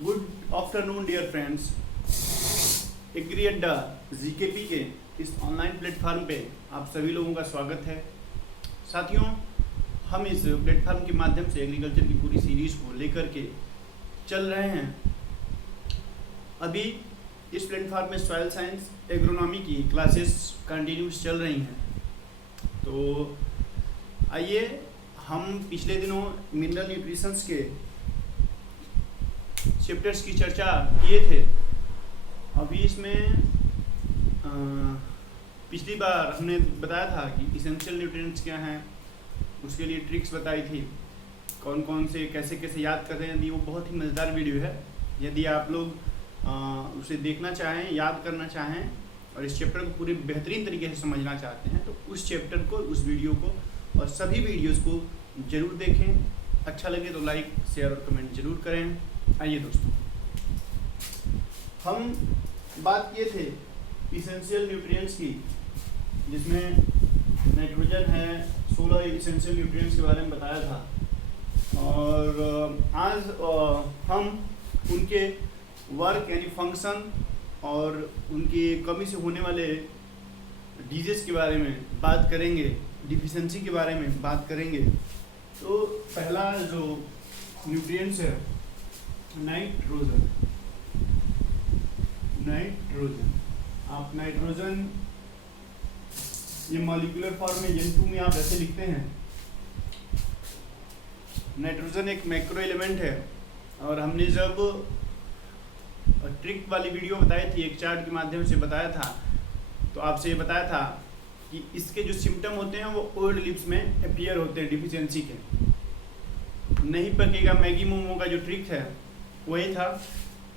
Good afternoon dear friends. Agri Adda GKP के इस online platform पे आप सभी लोगों का स्वागत है। साथियों, हम इस प्लेटफॉर्म के माध्यम से एग्रीकल्चर की पूरी सीरीज़ को लेकर के चल रहे हैं। अभी इस प्लेटफॉर्म में सॉइल साइंस एग्रोनॉमी की क्लासेस कंटिन्यूस चल रही हैं। तो आइए हम पिछले दिनों मिनरल न्यूट्रिशंस के चैप्टर्स की चर्चा किए थे। अभी इसमें पिछली बार हमने बताया था कि इसेंशियल न्यूट्रिएंट्स क्या हैं, उसके लिए ट्रिक्स बताई थी, कौन कौन से कैसे कैसे याद करते हैं। यदि वो बहुत ही मज़ेदार वीडियो है, यदि आप लोग उसे देखना चाहें, याद करना चाहें और इस चैप्टर को पूरे बेहतरीन तरीके से समझना चाहते हैं तो उस चैप्टर को, उस वीडियो को और सभी वीडियोस को ज़रूर देखें। अच्छा लगे तो लाइक, शेयर और कमेंट जरूर करें। आइए दोस्तों, हम बात किए थे इसेंशियल न्यूट्रिएंट्स की, जिसमें नाइट्रोजन है। 16 इसेंशियल न्यूट्रिएंट्स के बारे में बताया था और आज हम उनके वर्क यानी फंक्शन और उनकी कमी से होने वाले डिजीज़ के बारे में बात करेंगे, डिफिशिएंसी के बारे में बात करेंगे। तो पहला जो न्यूट्रिएंट्स है नाइट्रोजन। आप नाइट्रोजन ये मॉलिक्यूलर फॉर्म में N2 में आप ऐसे लिखते हैं। नाइट्रोजन एक मैक्रो एलिमेंट है और हमने जब ट्रिक वाली वीडियो बताई थी, एक चार्ट के माध्यम से बताया था, तो आपसे ये बताया था कि इसके जो सिम्टम होते हैं वो ओल्ड लिप्स में अपीयर होते हैं डिफिशिएंसी के। नहीं पकेगा मैगी मोमो का जो ट्रिक है वही था,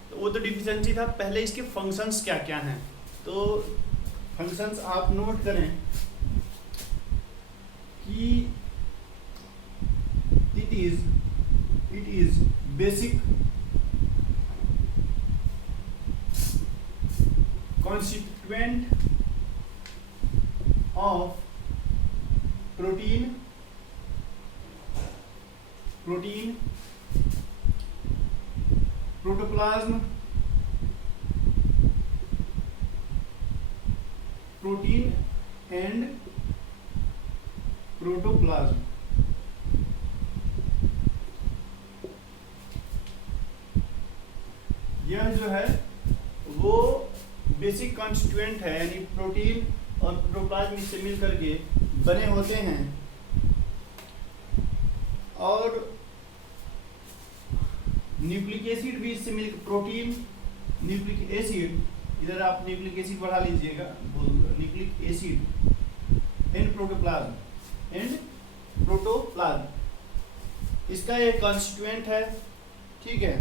तो वो तो डिफिशिएंसी था। पहले इसके फंक्शंस क्या क्या हैं, तो फंक्शंस आप नोट करें कि it is basic constituent of protein, protoplasm, protein and protoplasm। यह जो है वो बेसिक कॉन्स्टिट्यूएंट है, यानी प्रोटीन और प्रोटोप्लाज्म इससे मिल करके बने होते हैं। और न्यूक्लिक एसिड भी इससे मिल, प्रोटीन न्यूक्लिक एसिड, इधर आप न्यूक्लिक एसिड बढ़ा लीजिएगा, न्यूक्लिक एसिड एंड प्रोटोप्लाज्म इसका एक कॉन्स्टिट्यूएंट है, ठीक है।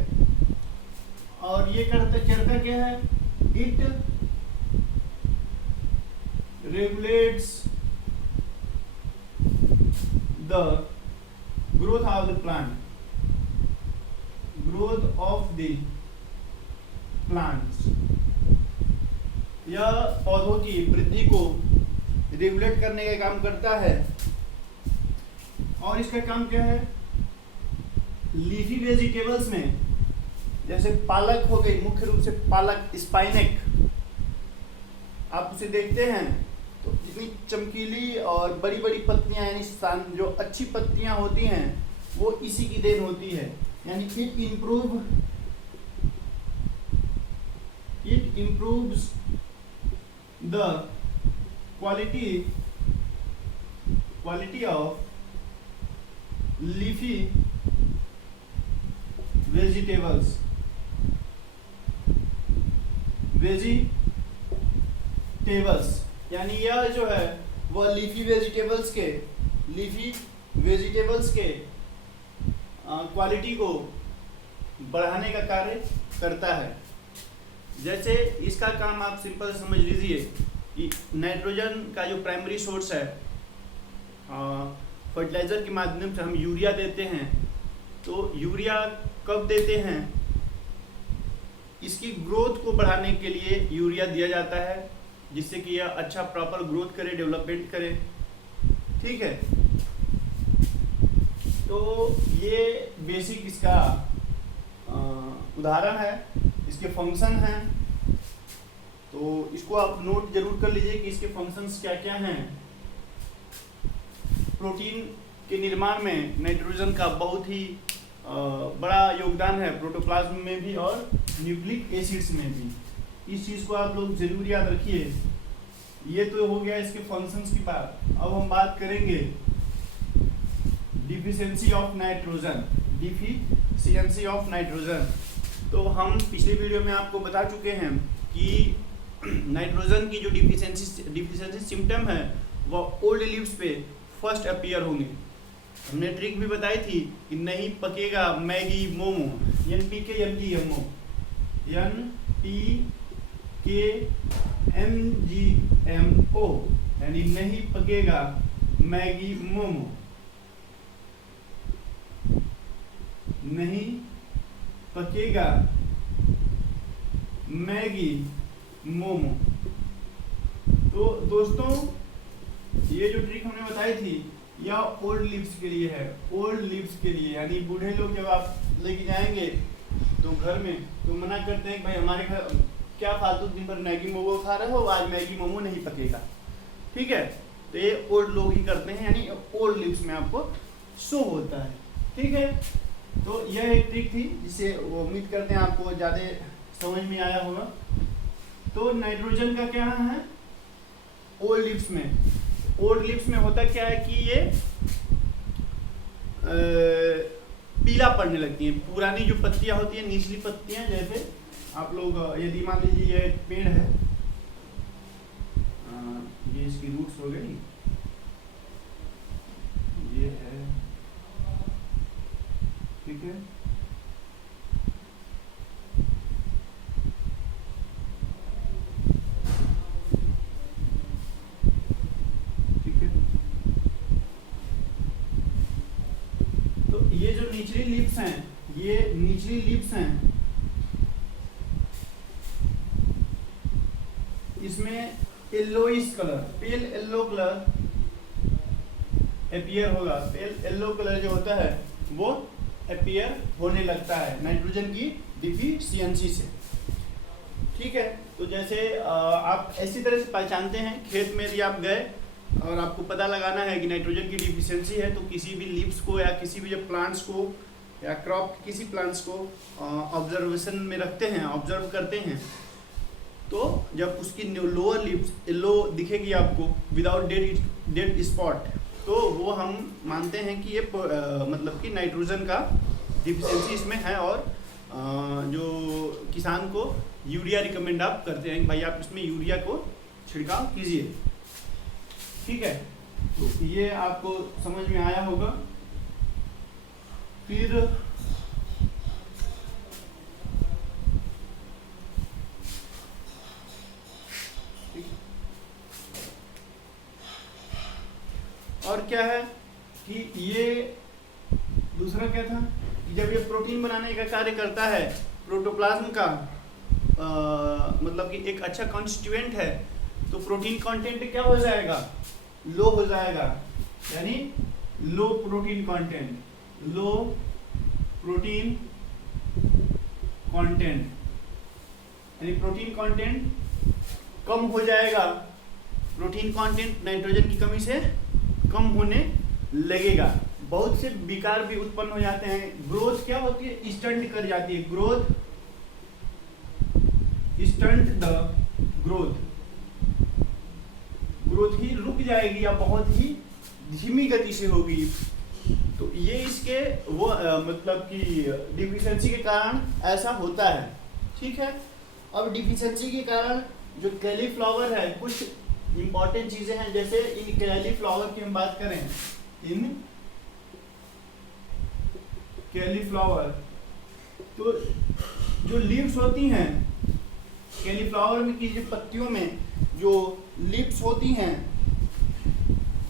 और ये करता क्या है, it regulates the growth of the plant, यह पौधों की वृद्धि को रेगुलेट करने का काम करता है। और इसका काम क्या है, लीफी वेजिटेबल्स में जैसे पालक हो गई, मुख्य रूप से पालक स्पाइनेक, आप उसे देखते हैं तो जितनी चमकीली और बड़ी बड़ी पत्तियां, यानी जो अच्छी पत्तियां होती हैं वो इसी की देन होती है। यानी it improves the quality of leafy vegetables, यानी यह जो है वह लीफी वेजिटेबल्स के क्वालिटी को बढ़ाने का कार्य करता है। जैसे इसका काम आप सिंपल समझ लीजिए कि नाइट्रोजन का जो प्राइमरी सोर्स है, फर्टिलाइजर के माध्यम से हम यूरिया देते हैं। तो यूरिया कब देते हैं, इसकी ग्रोथ को बढ़ाने के लिए यूरिया दिया जाता है, जिससे कि यह अच्छा प्रॉपर ग्रोथ करे, डेवलपमेंट करे, ठीक है। तो ये बेसिक इसका उदाहरण है, इसके फंक्शन हैं, तो इसको आप नोट जरूर कर लीजिए कि इसके फंक्शंस क्या क्या हैं। प्रोटीन के निर्माण में नाइट्रोजन का बहुत ही बड़ा योगदान है, प्रोटोप्लाज्म में भी और न्यूक्लिक एसिड्स में भी। इस चीज़ को आप लोग जरूर याद रखिए। ये तो हो गया इसके फंक्शंस की बात। अब हम बात करेंगे deficiency of nitrogen. Deficiency of nitrogen, तो हम पिछले वीडियो में आपको बता चुके हैं कि नाइट्रोजन की जो डिफिशियंसी सिम्टम है वह ओल्ड लीव्स पे फर्स्ट अपीयर होंगे। हमने ट्रिक भी बताई थी कि नहीं पकेगा Maggi momo, NPK MGMO, NPK MGMO, यानी नहीं पकेगा मैगी मोमो, नहीं पकेगा मैगी मोमो। तो दोस्तों ये जो ट्रिक हमने बताई थी यह ओल्ड लिप्स के लिए है, ओल्ड लिप्स के लिए, यानी बूढ़े लोग जब आप लेके जाएंगे तो घर में तो मना करते हैं कि भाई हमारे घर क्या फालतू दिन भर मैगी मोमो खा रहे हो, आज मैगी मोमो नहीं पकेगा। ठीक है, तो ये ओल्ड लोग ही करते हैं, यानी ओल्ड लिप्स में आपको शो होता है। ठीक है, तो यह एक ट्रिक थी जिसे उम्मीद करते हैं आपको ज़्यादा समझ में आया होगा। तो नाइट्रोजन का क्या है ओल्ड लिप्स में, ओल्ड लिप्स में होता क्या है कि ये पीला पड़ने लगती हैं। पुरानी जो पत्तियां होती हैं, निचली पत्तियां, जैसे आप लोग यदि मान लीजिए ये पेड़ है, ये इसकी रूट्स हो गई, ये है, ठीक है, ये जो निचली लिप्स हैं, ये निचली लिप्स हैं, इसमें yellowish colour, pale yellow colour appear होगा। पेल येलो कलर जो होता है वो अपीयर होने लगता है नाइट्रोजन की डिफिशियंसी से। ठीक है, तो जैसे आप ऐसी तरह से पहचानते हैं, खेत में यदि आप गए और आपको पता लगाना है कि नाइट्रोजन की डिफिशियंसी है, तो किसी भी लीव्स को या किसी भी जब प्लांट्स को या क्रॉप किसी प्लांट्स को ऑब्जर्वेशन में रखते हैं, ऑब्जर्व करते हैं, तो जब उसकी लोअर लीव्स येलो दिखेगी आपको विदाउट डेड स्पॉट, तो वो हम मानते हैं कि ये मतलब कि नाइट्रोजन का डिफिशियंसी इसमें है। और जो किसान को यूरिया रिकमेंड आप करते हैं, भाई आप इसमें यूरिया को छिड़काव कीजिए। ठीक है, तो ये आपको समझ में आया होगा। फिर और क्या है कि ये दूसरा क्या था कि जब ये प्रोटीन बनाने का कार्य करता है, प्रोटोप्लाज्म का मतलब कि एक अच्छा कॉन्स्टिट्यूएंट है, तो प्रोटीन कंटेंट क्या हो जाएगा, लो हो जाएगा, यानी लो प्रोटीन कंटेंट, लो प्रोटीन कंटेंट, यानी प्रोटीन कंटेंट कम हो जाएगा। प्रोटीन कंटेंट नाइट्रोजन की कमी से कम होने लगेगा। बहुत से विकार भी उत्पन्न हो जाते हैं। ग्रोथ क्या होती है, स्टंट कर जाती है, growth stunt the growth, growth ही रुक जाएगी या बहुत ही धीमी गति से होगी। तो ये इसके वो मतलब कि डिफिशियंसी के कारण ऐसा होता है। ठीक है, अब डिफिशियंसी के कारण जो कैलीफ्लावर है, कुछ इंपॉर्टेंट चीजें हैं। जैसे इन कैलीफ्लावर की हम बात करें, इन कैलीफ्लावर, तो जो लीव्स होती हैं कैलीफ्लावर में की जो पत्तियों में जो लीव्स होती हैं,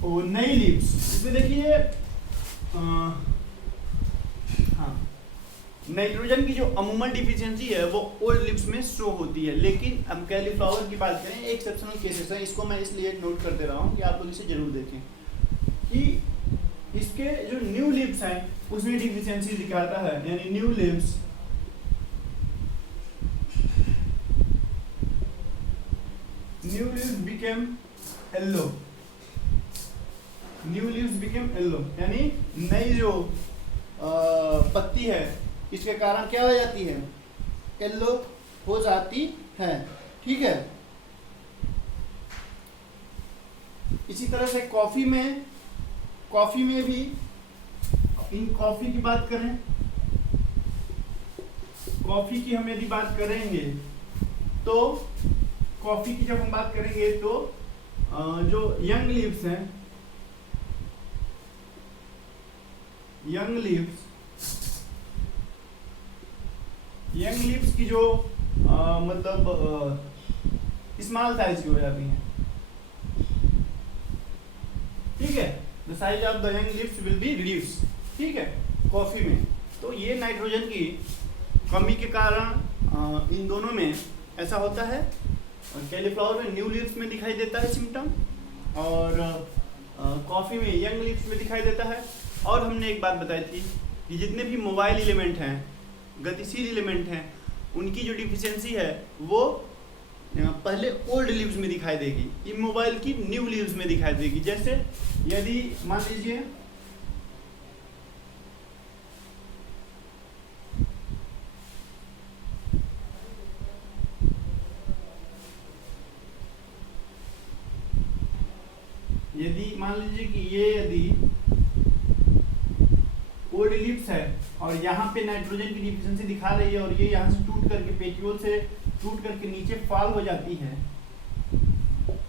वो नई लीव्स, इसमें देखिए हाँ, नाइट्रोजन की जो अमूमन डिफिशियंसी है वो ओल्ड लीव्स में शो होती है। लेकिन हम कैलीफ्लावर की बात करें, एक्सेप्शनल केसेस है, इसको मैं इसलिए नोट कर दे रहा हूँ कि आप लोग इसे जरूर देखें कि इसके जो न्यू लीव्स हैं उसमें डिफिशियंसी दिखाता है, यानी new leaves new leaves became yellow, new leaves became yellow, यानी नई जो पत्ती है इसके कारण क्या हो जाती है, येलो हो जाती है। ठीक है, इसी तरह से कॉफी में भी, इन कॉफी की बात करें, कॉफी की हम यदि बात करेंगे तो कॉफी की जब हम बात करेंगे तो जो यंग लीव्स हैं, यंग लीव्स की जो मतलब स्मॉल साइज की हो जाती हैं। ठीक है, the size of the young leaves will be reduce. ठीक है, कॉफी में तो ये नाइट्रोजन की कमी के कारण इन दोनों में ऐसा होता है। कैलीफ्लावर में न्यू लीव्स में दिखाई देता है सिम्टम, और कॉफी में यंग लीव्स में दिखाई देता है। और हमने एक बात बताई थी कि जितने भी मोबाइल एलिमेंट हैं, गतिशील एलिमेंट हैं, उनकी जो डिफिशियंसी है वो पहले ओल्ड लीव्स में दिखाई देगी, इमोबाइल की न्यू लीव्स में दिखाई देगी। जैसे यदि मान लीजिए कि ये यदि ओल्ड लीव्स है और यहाँ पे नाइट्रोजन की डिफिशियंसी दिखा रही है, और ये यहाँ से टूट करके पेटियोल से टूट करके नीचे फॉल हो जाती है।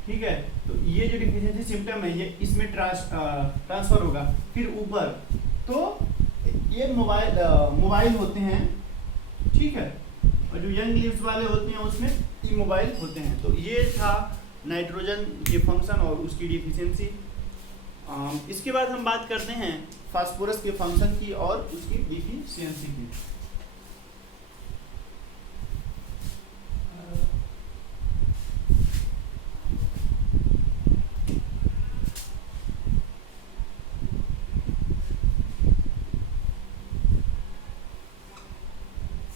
ठीक है, तो ये जो डिफिशियंसी सिम्टम है ये इसमें ट्रांसफर होगा फिर ऊपर, तो ये मोबाइल होते हैं। ठीक है, और जो यंग लीव्स वाले होते हैं उसमें इमोबाइल होते हैं। तो ये था नाइट्रोजन के फंक्शन और उसकी डिफिशियंसी। इसके बाद हम बात करते हैं फास्फोरस के फंक्शन की और उसकी डिफिशियंसी की।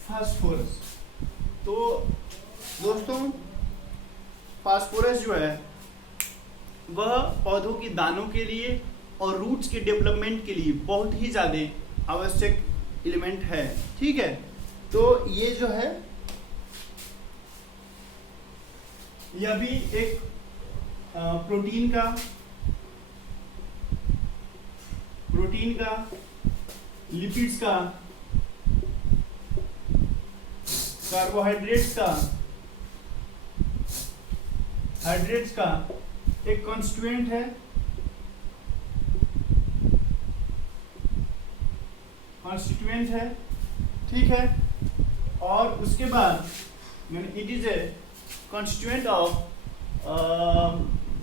फास्फोरस, तो दोस्तों फास्फोरस जो है वह पौधों की दानों के लिए और रूट्स के डेवलपमेंट के लिए बहुत ही ज़्यादा आवश्यक एलिमेंट है। ठीक है, तो ये जो है यह भी एक प्रोटीन का, लिपिड्स का, कार्बोहाइड्रेट्स का एक कॉन्स्टिट्यूएंट है। ठीक है, और उसके बाद it is a constituent of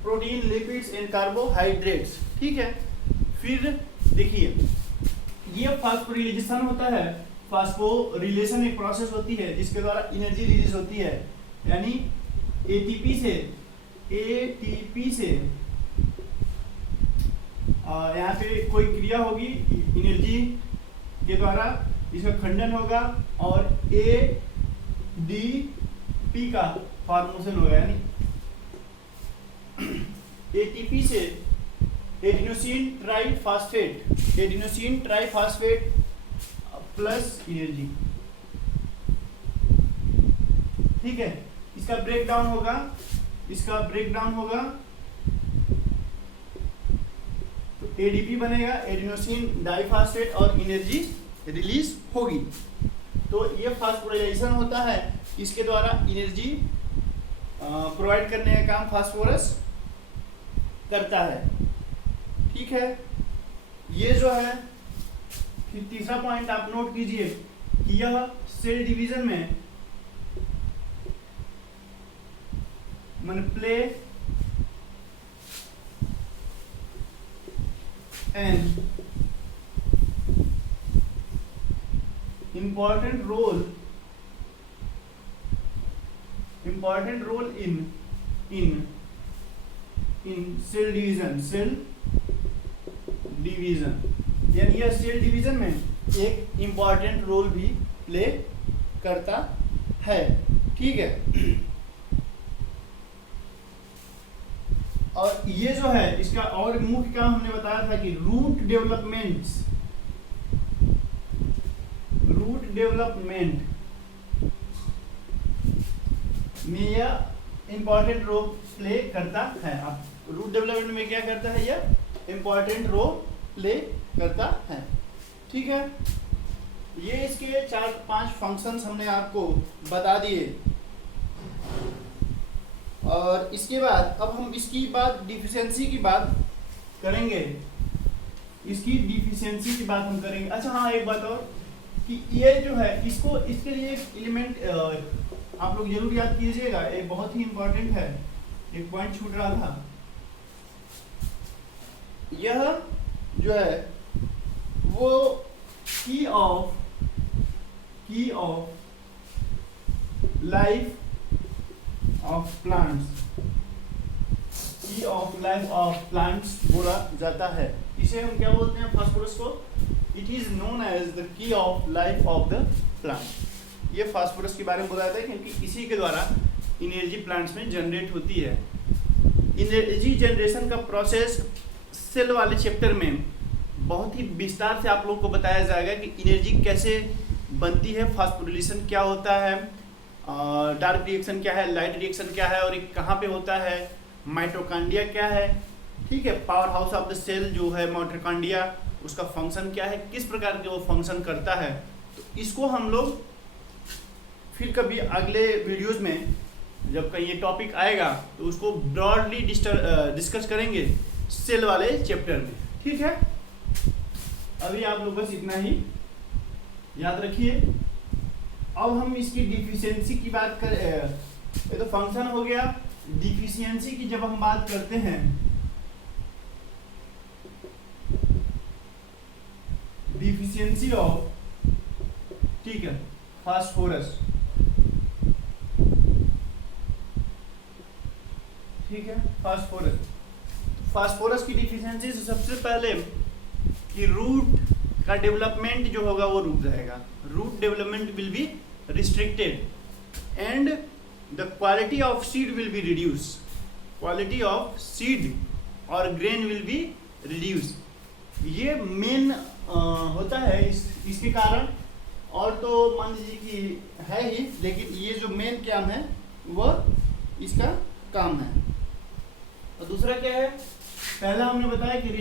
protein, lipids and carbohydrates. ठीक है, फिर देखिए ये फास्फोरिलेशन होता है। फास्फोरिलेशन एक प्रोसेस होती है जिसके द्वारा एनर्जी रिलीज होती है, यानी एटीपी से यहाँ पे कोई क्रिया होगी, एनर्जी के द्वारा इसका खंडन होगा और एडीपी का फॉर्मेशन होगा, यानी एटीपी से एडिनोसिन ट्राइफॉस्फेट प्लस एनर्जी। ठीक है, इसका ब्रेकडाउन होगा तो एडीपी बनेगा, एडिनोसिन डाइफॉस्फेट, और एनर्जी रिलीज होगी। तो ये फास्फोराइलेशन होता है, इसके द्वारा एनर्जी प्रोवाइड करने का काम फास्फोरस करता है। ठीक है, ये जो है फिर तीसरा पॉइंट आप नोट कीजिए कि यह सेल डिवीजन में play an important role in cell division, यानी यह सेल डिवीजन में एक इम्पॉर्टेंट रोल भी प्ले करता है। ठीक है, और ये जो है इसका और मुख्य काम हमने बताया था कि रूट डेवलपमेंट में यह इंपॉर्टेंट रोल प्ले करता है। अब रूट डेवलपमेंट में क्या करता है, यह इंपॉर्टेंट रोल प्ले करता है। ठीक है, ये इसके 4-5 फंक्शंस हमने आपको बता दिए। और इसके बाद अब हम इसकी बात डिफिशियंसी की बात करेंगे। हम करेंगे। अच्छा हाँ, एक बात और कि ये जो है इसको इसके लिए एक एलिमेंट आप लोग जरूर याद कीजिएगा, ये बहुत ही इंपॉर्टेंट है, एक पॉइंट छूट रहा था। यह जो है वो की ऑफ लाइफ ऑफ प्लांट्स बोला जाता है। इसे हम क्या बोलते हैं, फास्फोरस को? It is known as the key of life of the plant. ये फास्फोरस के बारे में बोला जाता है क्योंकि इसी के द्वारा एनर्जी प्लांट्स में जनरेट होती है। एनर्जी जनरेशन का प्रोसेस सेल वाले चैप्टर में बहुत ही विस्तार से आप लोगों को बताया जाएगा कि एनर्जी कैसे बनती है, फास्फोरिलेशन क्या होता है, डार्क रिएक्शन क्या है, लाइट रिएक्शन क्या है, और ये कहाँ पे होता है, माइटोकॉन्ड्रिया क्या है। ठीक है, power house of the cell जो है माइटोकॉन्ड्रिया, उसका फंक्शन क्या है, किस प्रकार के वो फंक्शन करता है। तो इसको हम लोग फिर कभी अगले वीडियोस में जब कहीं ये टॉपिक आएगा तो उसको ब्रॉडली डिस्कस करेंगे सेल वाले चैप्टर में। ठीक है, अभी आप लोग बस इतना ही याद रखिए। अब हम इसकी डिफिशियंसी की बात करें। ये तो फंक्शन हो गया। डिफिशियंसी की जब हम बात करते हैं, डिफिशियंसी ऑफ, ठीक है, फास्फोरस, ठीक है, फास्फोरस की डिफिशियंसी से सबसे पहले कि रूट का डेवलपमेंट जो होगा वो रुक जाएगा। Root development will be restricted and the quality of seed will be reduce. Quality of seed और ग्रेन विल बी रिड्यूस। ये मेन होता है इसके कारण। और तो मान लीजिए कि है ही, लेकिन ये जो मेन काम है वह इसका काम है। और दूसरा क्या है, पहला हमने बताया कि इट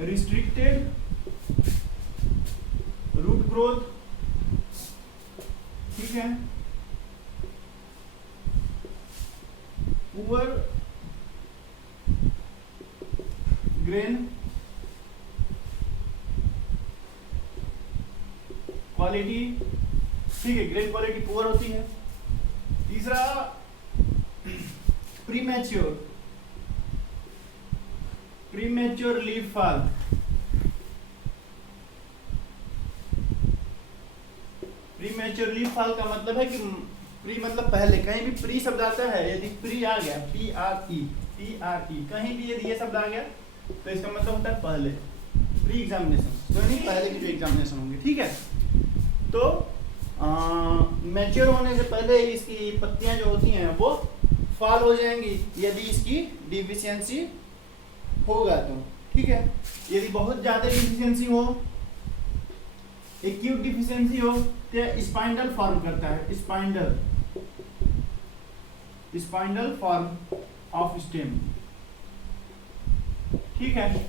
रिस्ट्रिक्टेड रूट ग्रोथ, ठीक है, पुअर ग्रेन क्वालिटी, ठीक है, ग्रेन क्वालिटी पुअर होती है। तीसरा premature leaf fall. Premature leaf fall का मतलब है कि प्री मतलब पहले, कहीं भी प्री शब्द आता है, यदि प्री आ गया, PRE कहीं भी यदि ये शब्द आ गया तो इसका मतलब होता है पहले, प्री एग्जामिनेशन, तो नहीं पहले की जो एग्जामिनेशन होंगे। ठीक है, तो मैच्योर होने से पहले इसकी पत्तियां जो होती हैं वो फॉल हो जाएंगी यदि इसकी डिफिशियंसी होगा तो। ठीक है, यदि बहुत ज्यादा डिफिशियंसी हो, एक्यूट डिफिशियंसी हो, तो स्पाइंडल फॉर्म करता है, स्पाइंडल फॉर्म ऑफ स्टेम। ठीक है,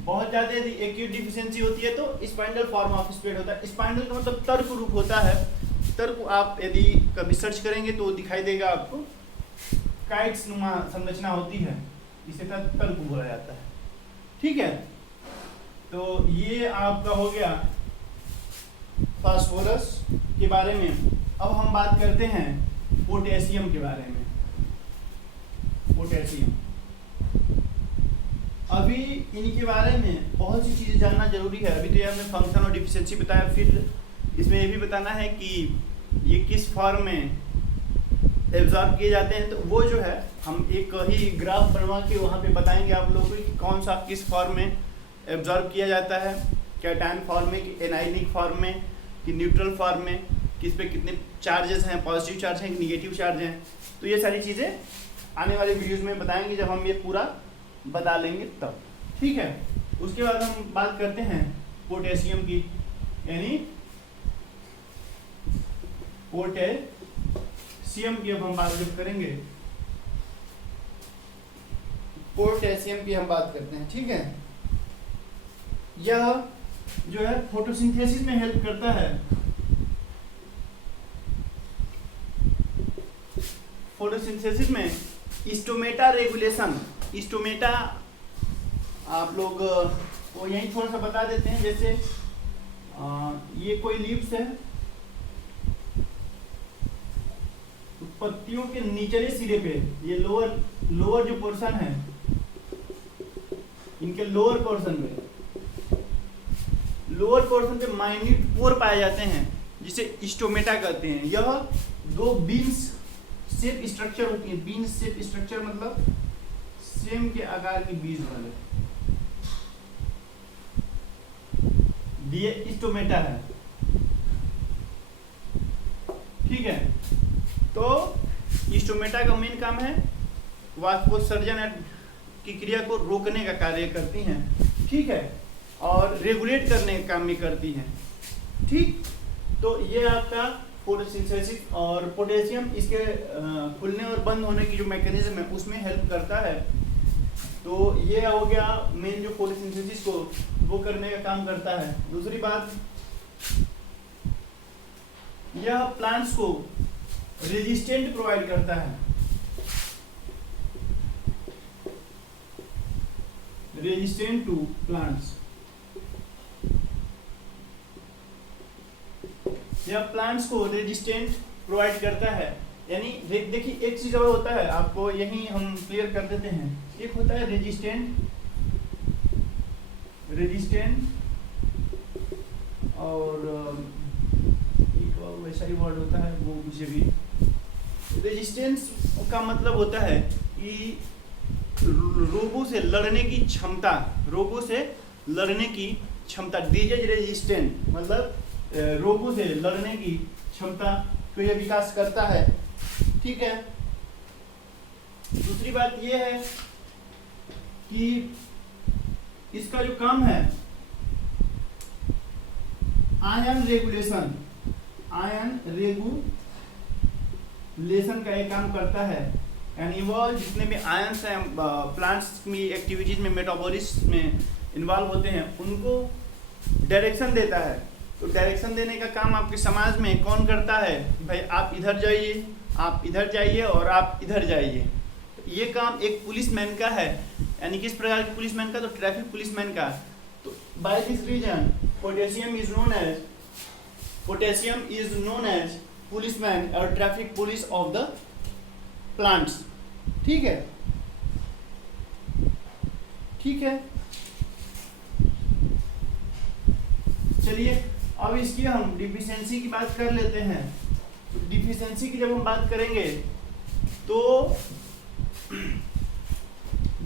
बहुत ज्यादा यदि एक्यूट डिफिशियंसी होती है तो स्पाइंडल फॉर्म ऑफ स्पेड होता है। स्पाइंडल का मतलब तर्क रूप होता है। तर्क आप यदि कभी सर्च करेंगे तो दिखाई देगा आपको, काइट्स नुमा संरचना होती है, इसे तर्क बोला जाता है। ठीक है, तो ये आपका हो गया फास्फोरस के बारे में। अब हम बात करते हैं पोटेशियम के बारे में। पोटेशियम, अभी इनके बारे में बहुत सी चीज़ें जानना जरूरी है। अभी तो यार हमने फंक्शन और डिफिशियंसी बताया, फिर इसमें ये भी बताना है कि ये किस फॉर्म में एब्जॉर्ब किए जाते हैं। तो वो जो है हम एक ही ग्राफ बनवा के वहाँ पे बताएंगे आप लोगों को कि कौन सा किस फॉर्म में एब्जॉर्ब किया जाता है, कैटायन फॉर्म में, कि एनायनिक फॉर्म में, कि न्यूट्रल फॉर्म में, किस पे कितने चार्जेस हैं, पॉजिटिव चार्ज हैं, निगेटिव चार्ज हैं। तो ये सारी चीज़ें आने वाले वीडियोस में बताएंगे जब हम ये पूरा बता लेंगे तब, ठीक है। उसके बाद हम बात करते हैं पोटेशियम की, यानी पोटेशियम की अब हम बात जब करेंगे, पोटेशियम की हम बात करते हैं, ठीक है। यह जो है फोटोसिंथेसिस में हेल्प करता है। फोटोसिंथेसिस में स्टोमेटा रेगुलेशन, स्टोमेटा आप लोग को यही थोड़ा सा बता देते हैं। जैसे ये कोई लीव्स है, पत्तियों के निचले सिरे पे ये लोअर जो पोर्शन है, इनके लोअर पोर्शन पे माइन्यूट पोर पाए जाते हैं जिसे स्टोमेटा कहते हैं। यह दो बीन्स शेप स्ट्रक्चर होती है। बीन्स शेप स्ट्रक्चर मतलब सेम के आकार की बीज वाले, ये स्टोमेटा है, ठीक है। तो स्टोमेटा का मेन काम है वाष्पोत्सर्जन की क्रिया को रोकने का कार्य करती हैं, ठीक है, और रेगुलेट करने का काम भी करती हैं, ठीक। तो ये आपका फोटोसिंथेसिस और पोटेशियम इसके खुलने और बंद होने की जो मैकेनिज्म है उसमें हेल्प करता है। तो ये हो गया मेन जो फोटोसिंथेसिस को वो करने का काम करता है। दूसरी बात, यह प्लांट्स को रेजिस्टेंट प्रोवाइड करता है, रेजिस्टेंट टू प्लांट्स। यह प्लांट्स को रेजिस्टेंट प्रोवाइड करता है, यानी देखिए एक चीज और होता है, आपको यही हम क्लियर कर देते हैं। एक होता है रेजिस्टेंट और एक और वैसा ही वर्ड होता है, वो मुझे भी। रेजिस्टेंस का मतलब होता है कि रोगों से लड़ने की क्षमता, रोगों से लड़ने की क्षमता। डिजीज रेजिस्टेंट मतलब रोगों से लड़ने की क्षमता को यह विकास करता है, ठीक है। दूसरी बात यह है कि इसका जो काम है आयन रेगुलेशन, आयन रेगुलेशन का एक काम करता है, यानी वो जितने भी आयन्स हैं प्लांट्स की एक्टिविटीज में, मेटाबॉलिज्म में इन्वॉल्व होते हैं, उनको डायरेक्शन देता है। तो डायरेक्शन देने का काम आपके समाज में कौन करता है? भाई आप इधर जाइए, आप इधर जाइए और आप इधर जाइए। ये काम एक पुलिसमैन का है, यानी किस प्रकार के पुलिसमैन का? तो ट्रैफिक पुलिसमैन का। तो by this reason potassium is known as policeman और traffic police of the plants, ठीक है, ठीक है। चलिए अब इसकी हम डिफिशियंसी की बात कर लेते हैं। डिफिशियंसी की जब हम बात करेंगे तो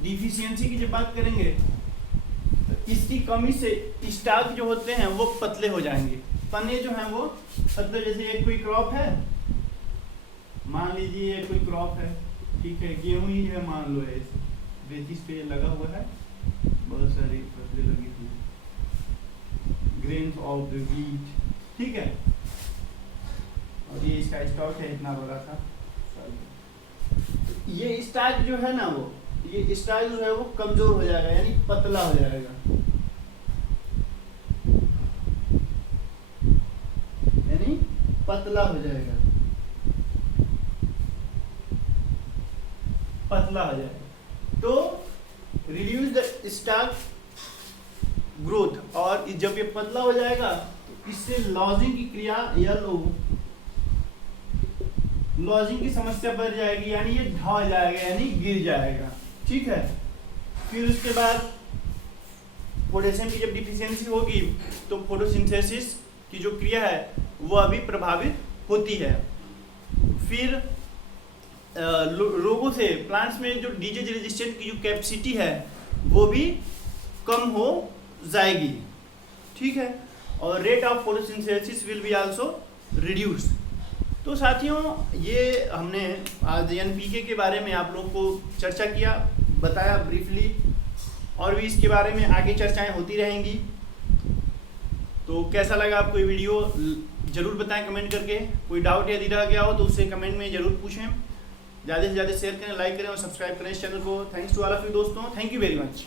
डिफिशियंसी की जब बात करेंगे तो इसकी कमी से स्टार्च जो होते हैं वो पतले हो जाएंगे, तने जो हैं वो पतले। जैसे एक कोई क्रॉप है, मान लीजिए ये कोई क्रॉप है, ठीक है, गेहूं ही है मान लो, ऐसे बेचिस पे लगा हुआ है, बहुत सारी पतले लगी हुई ग्रेन्स ऑफ द व्हीट, ठीक है, और ये इसका स्टॉक है इतना बड़ा था। ये स्टार्च जो है ना वो, ये स्टार्च जो है वो कमजोर हो जाएगा, यानी पतला हो जाएगा, यानी पतला हो जाएगा, पतला हो जाएगा। तो रिड्यूस द स्टार्च ग्रोथ, और जब ये पतला हो जाएगा तो इससे लॉजिंग की क्रिया या लॉजिंग की समस्या बढ़ जाएगी, यानी ये ढह जाएगा, यानी गिर जाएगा, ठीक है। फिर उसके बाद पोटेशियम की जब डिफिशियंसी होगी तो फोटोसिंथेसिस की जो क्रिया है वो अभी प्रभावित होती है। फिर रोगों से प्लांट्स में जो डिजीज रेजिस्टेंट की जो कैपेसिटी है वो भी कम हो जाएगी, ठीक है। और rate of photosynthesis will be also reduce. तो साथियों, ये हमने आज एनपीके के बारे में आप लोगों को चर्चा किया, बताया ब्रीफली, और भी इसके बारे में आगे चर्चाएं होती रहेंगी। तो कैसा लगा आपको ये वीडियो ज़रूर बताएं कमेंट करके। कोई डाउट यदि रह गया हो तो उससे कमेंट में ज़रूर पूछें। ज़्यादा से ज़्यादा शेयर करें, लाइक करें और सब्सक्राइब करें इस चैनल को। Thanks to all of you दोस्तों, थैंक यू वेरी मच।